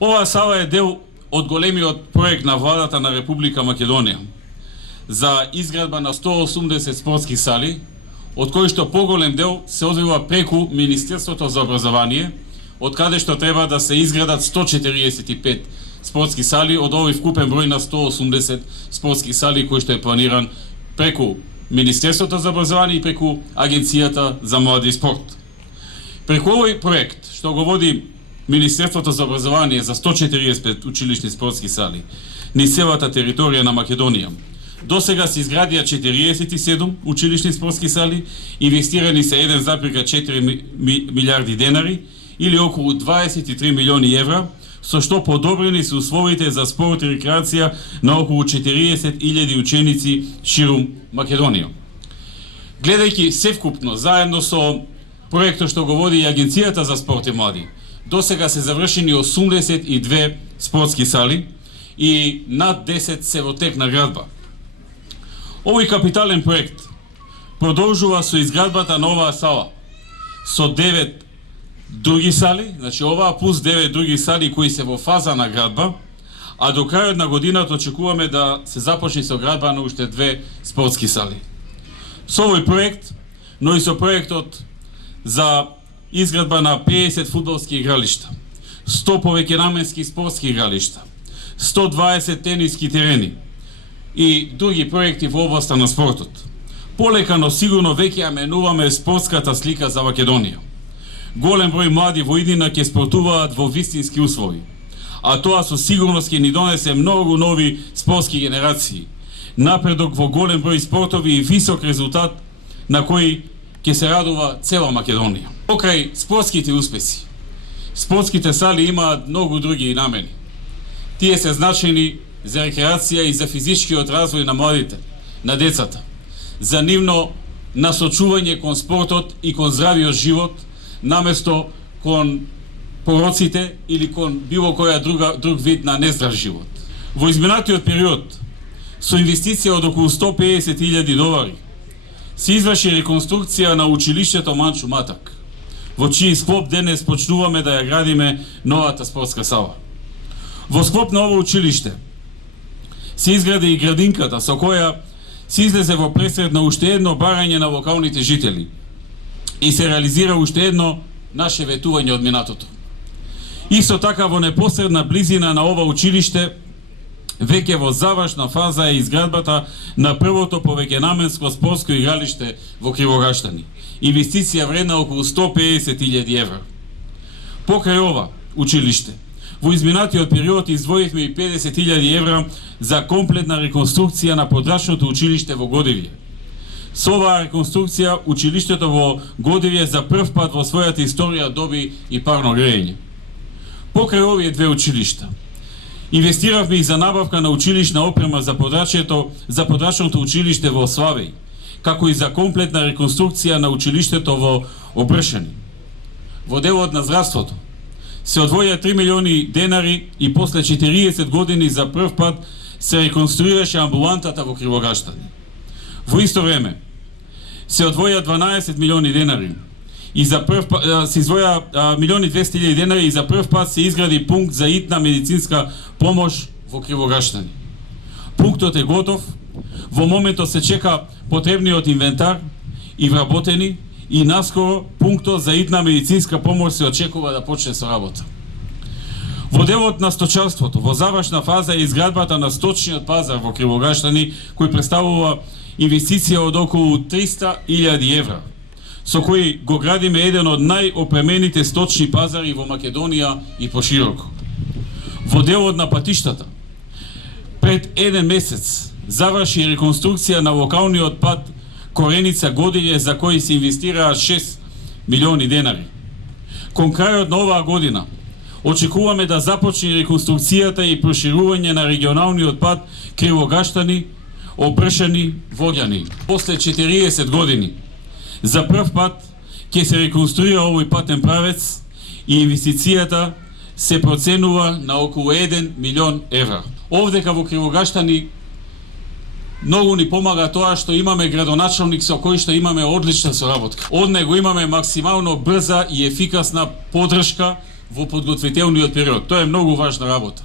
Ова сала е дел од големиот проект на владата на Република Македонија за изградба на 180 спортски сали, од кои што поголем дел се одвива преку Министерството за образование, од каде што треба да се изградат 145 спортски сали од овој вкупен број на 180 спортски сали кој што е планиран преку Министерството за образование и преку Агенцијата за млади и спорт. Преку овој проект што го води Министерството за образование за 145 училишни спортски сали низ целата територија на Македонија, до сега се изградија 47 училишни спортски сали, инвестирани се 1,4 милиарди денари или околу 23 милиони евра, со што подобрени се условите за спорт и рекреација на околу 40.000 ученици ширум Македонија. Гледајќи севкупно, заедно со проектот што го води и Агенцијата за спорт и млади, до сега се завршени 82 спортски сали и над 10 се во тек на градба. Овој капитален проект продолжува со изградбата на оваа сала, со 9 други сали, значи оваа плюс 9 други сали кои се во фаза на градба, а до крајот на годината очекуваме да се започне со градба на уште 2 спортски сали. Со овој проект, но и со проектот за изградба на 50 фудбалски игралишта, 100 повеќенаменски спортски игралишта, 120 тениски терени и други проекти во областа на спортот. Полека, но сигурно веќе ја менуваме спортската слика за Македонија. Голем број млади во иднина ќе спортуваат во вистински услови, а тоа со сигурност ќе ни донесе многу нови спортски генерации, напредок во голем број спортови и висок резултат на кој ќе се радува цела Македонија. Покрај спортските успеси, спортските сали имаат многу други намени. Тие се значени за рекреација и за физичкиот развој на младите, на децата, за нивно насочување кон спортот и кон здравиот живот, наместо кон пороците или кон било која друг вид на нездрав живот. Во изминатиот период, со инвестиција од околу 150.000 долари, се изврши реконструкција на училиштето Манчо Матак, во чиј склоп денес почнуваме да ја градиме новата спортска сала. Во склоп на ово училиште се изгради и градинката со која се излезе во пресред на уште едно барање на локалните жители и се реализира уште едно наше ветување од минатото. Исто така во непосредна близина на ова училиште веќе во завршна фаза е изградбата на првото повеќенаменско спортско игралиште во Кривогаштани. Инвестиција вредна околу 150.000 евра. Покрај ова училиште, во изминатиот период издвоивме и 50.000 евра за комплетна реконструкција на подрачното училиште во Годивје. Со оваа реконструкција, училиштето во Годивје за прв пат во својата историја доби и парно грејење. Покрај овие две училишта, инвестиравме и за набавка на училишна опрема за подрачното училиште во Славеј, како и за комплетна реконструкција на училиштето во Обршани. Во делот на здравството се одвоја 3 милиони денари и после 40 години за прв пат се реконструираше амбулантата во Кривогаштани. Во исто време се одвоја 12 милиони денари и за прв пат се издвоја 1.200.000 денари и за прв пат се изгради пункт за итна медицинска помош во Кривогаштани. Пунктот е готов, во моментот се чека потребниот инвентар и вработени и наскоро пунктот за итна медицинска помош се очекува да почне со работа. Во делот на сточарството, во завршна фаза е изградбата на сточниот пазар во Кривогаштани, кој представува инвестиција од околу 300.000 евра, со кој го градиме еден од најопремените сточни пазари во Македонија и пошироко. Во делот на патиштата, пред еден месец заврши реконструкција на локалниот пат Кореница Годивје, за кој се инвестираа 6 милиони денари. Кон крајот на оваа година очекуваме да започне реконструкцијата и проширување на регионалниот пат Кривогаштани, Обршани, Воѓани. После 40 години за прв пат ќе се реконструира овој патен правец и инвестицијата се проценува на околу 1 милион евра. Овдека во Кривогаштани многу ни помага тоа што имаме градоначалник со кој што имаме одлична соработка. Од него имаме максимално брза и ефикасна поддршка во подготвителниот период. Тоа е многу важна работа.